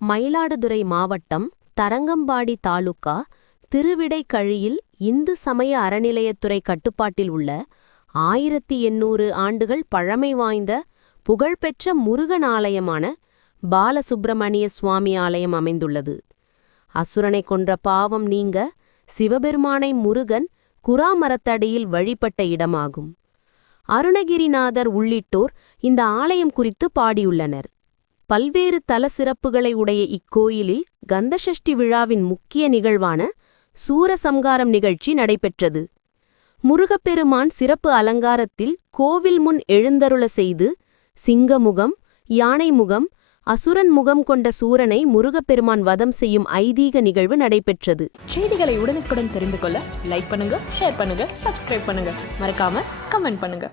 மயிலாடுதுறை மாவட்டம் தரங்கம்பாடி தாலுகா திருவிடைக்கழியில் இந்து சமய அறநிலையத்துறை கட்டுப்பாட்டில் உள்ள ஆயிரத்தி எண்ணூறு ஆண்டுகள் பழமை வாய்ந்த புகழ்பெற்ற முருகன் ஆலயமான பாலசுப்பிரமணிய சுவாமி ஆலயம் அமைந்துள்ளது. அசுரனை கொன்ற பாவம் நீங்க சிவபெருமானை முருகன் குராமரத்தடியில் வழிபட்ட இடமாகும். அருணகிரிநாதர் உள்ளிட்டோர் இந்த ஆலயம் குறித்து பாடியுள்ளனர். பல்வேறு தல சிறப்புகளை உடைய இக்கோயிலில் கந்தசஷ்டி விழாவின் முக்கிய நிகழ்வான சூரசம்காரம் நிகழ்ச்சி நடைபெற்றது. முருகப்பெருமான் சிறப்பு அலங்காரத்தில் கோவில் முன் எழுந்தருள செய்து சிங்கமுகம் யானைமுகம் அசுரன் முகம் கொண்ட சூரனை முருகப்பெருமான் வதம் செய்யும் ஐதீக நிகழ்வு நடைபெற்றது. செய்திகளை உடனுக்குடன் தெரிந்து கொள்ள லைக் பண்ணுங்க ஷேர் பண்ணுங்க சப்ஸ்கிரைப் பண்ணுங்க. மறக்காம கமெண்ட் பண்ணுங்க.